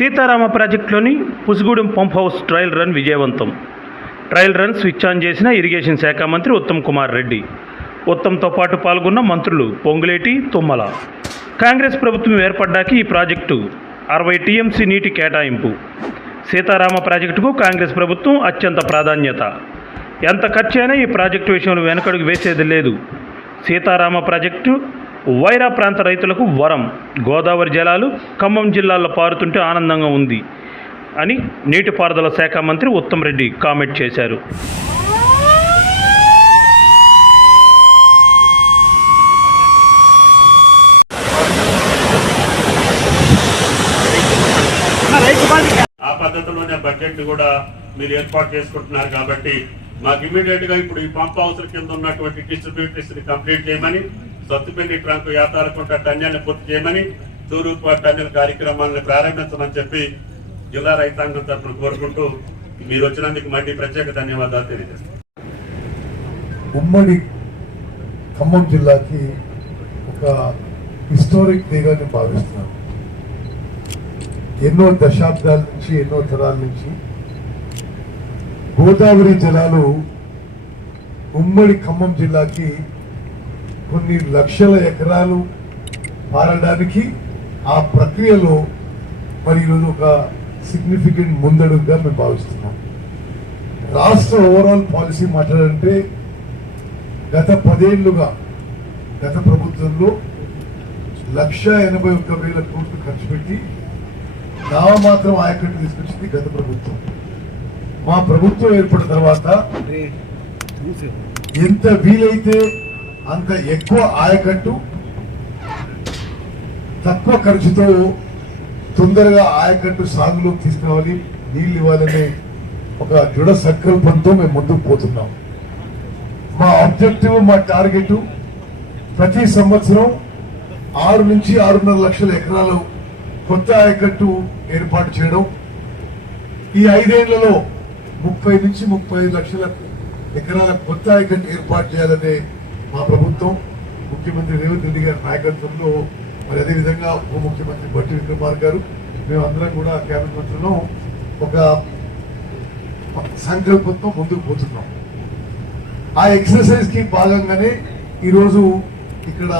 Sitarama ప్రాజెక్టులోని Pusugudem pump house trial run విజయవంతం. Trial run switch on చేసిన irrigation శాఖ మంత్రి ఉత్తమ్ కుమార్ రెడ్డి. ఉత్తమ్తో పాటు పాల్గొన్న మంత్రులు పొంగులేటి తుమ్మల. కాంగ్రెస్ ప్రభుత్వం ఏర్పడ్డాకి ఈ ప్రాజెక్టు అరవై టీఎంసీ నీటి కేటాయింపు. సీతారామ ప్రాజెక్టుకు కాంగ్రెస్ ప్రభుత్వం అత్యంత ప్రాధాన్యత. ఎంత ఖర్చు అయినా ఈ ప్రాజెక్టు విషయంలో వెనకడుగు వేసేది లేదు. సీతారామ ప్రాజెక్టు వైరా ప్రాంత రైతులకు వరం. గోదావరి జలాలు ఖమ్మం జిల్లాలో పారుతుంటే ఆనందంగా ఉంది అని నీటిపారుదల శాఖ మంత్రి ఉత్తమ్ రెడ్డి కామెంట్ చేశారు. ఆ పద్ధతిలోనే బడ్జెట్ కూడా మీరు ఏర్పాటు చేసుకుంటున్నారు కాబట్టి మాకు ఇమీడియట్గా ఇప్పుడు ఈ పంప్ హౌస్ కింద ఉన్నటువంటి డిస్ట్రిబ్యూటర్స్ని కంప్లీట్ చేయమని సత్తుపల్లి ట్రంక్ యాతారకుంట టన్యాన్ని పూర్తి చేయమని తూరుపు టన్నుల కార్యక్రమాలను ప్రారంభించమని చెప్పి జిల్లా రైతాంగం తరఫున కోరుకుంటూ మీరు వచ్చినందుకు మళ్ళీ ప్రత్యేక ధన్యవాదాలు తెలియజేస్తాను ఉమ్మడి ఖమ్మం జిల్లాకి ఒక హిస్టారిక్ డేగా భావిస్తున్నాను. ఎన్నో దశాబ్దాల నుంచి ఎన్నో తరాల నుంచి గోదావరి జలాలు ఉమ్మడి ఖమ్మం జిల్లాకి కొన్ని లక్షల ఎకరాలు పారడానికి ఆ ప్రక్రియలో మరి ఈరోజు ఒక సిగ్నిఫికెంట్ ముందడుగుగా మేము భావిస్తున్నాం. రాష్ట్ర ఓవరాల్ పాలసీ మాట్లాడాలంటే గత పదేళ్ళుగా గత ప్రభుత్వంలో లక్ష ఎనభై ఒక్క వేల కోట్లు ఖర్చు పెట్టి నామమాత్రం ఆయకట్టు తీసుకొచ్చింది గత ప్రభుత్వం. మా ప్రభుత్వం ఏర్పడిన తర్వాత ఎంత వీలైతే అంత ఎక్కువ ఆయకట్టు తక్కువ ఖర్చుతో తొందరగా ఆయకట్టు సాగులోకి తీసుకురావాలి. నీళ్ళు ఇవ్వాలనే ఒక దృఢ సంకల్పంతో మేము ముందుకు పోతున్నాం. మా ఆబ్జెక్టివ్ మా టార్గెట్ ప్రతి సంవత్సరం ఆరు నుంచి ఆరున్నర లక్షల ఎకరాలు కొత్త ఆయకట్టు ఏర్పాటు చేయడం. ఈ ఐదేళ్ళలో ముప్పై నుంచి ముప్పై లక్షల ఎకరాల కొత్త ఆయకట్టు ఏర్పాటు చేయాలనే మా ప్రభుత్వం ముఖ్యమంత్రి రేవంత్ రెడ్డి గారి నాయకత్వంలో మరి అదేవిధంగా ఉప ముఖ్యమంత్రి బట్టి విక్రమార్ గారు మేమందరం కూడా కేంద్ర మంత్రులు ఒక సంకల్పంతో ముందుకు పోతున్నాం. ఆ ఎక్సర్సైజ్కి భాగంగానే ఈరోజు ఇక్కడ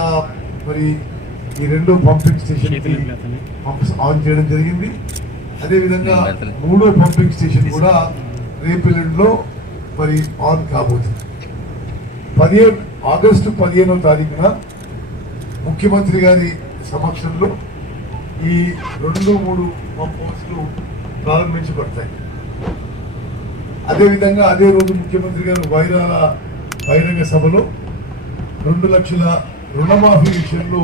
మరి ఈ రెండో పంపింగ్ స్టేషన్ పంప్స్ ఆన్ చేయడం జరిగింది. అదే విధంగా మూడో పంపింగ్ స్టేషన్ కూడా రేపెల్లుడిలో మరి ఆన్ కాబోతుంది. పదిహేను ఆగస్టు పదిహేనో తారీఖున ముఖ్యమంత్రి గారి సమక్షంలో ఈ రెండు మూడు పంప్ హౌస్లు ప్రారంభించబడతాయి. అదేవిధంగా అదే రోజు ముఖ్యమంత్రి గారు వైరాల బహిరంగ సభలో రెండు లక్షల రుణమాఫీ విషయంలో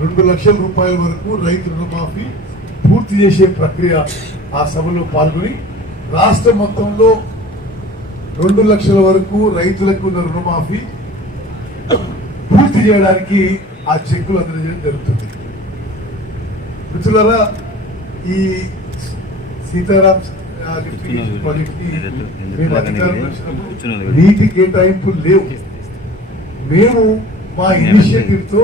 రెండు లక్షల రూపాయల వరకు రైతు రుణమాఫీ పూర్తి చేసే ప్రక్రియ ఆ సభలో పాల్గొని రాష్ట్ర మొత్తంలో రెండు లక్షల వరకు రైతులకు ఉన్న రుణమాఫీ పూర్తి చేయడానికి ఆ చెక్కులు అందజేయడం జరుగుతుంది. మిత్రులారా ఈ సీతారాం నీటి కేటాయింపులు లేవు. మేము మా ఇనిషియేటివ్తో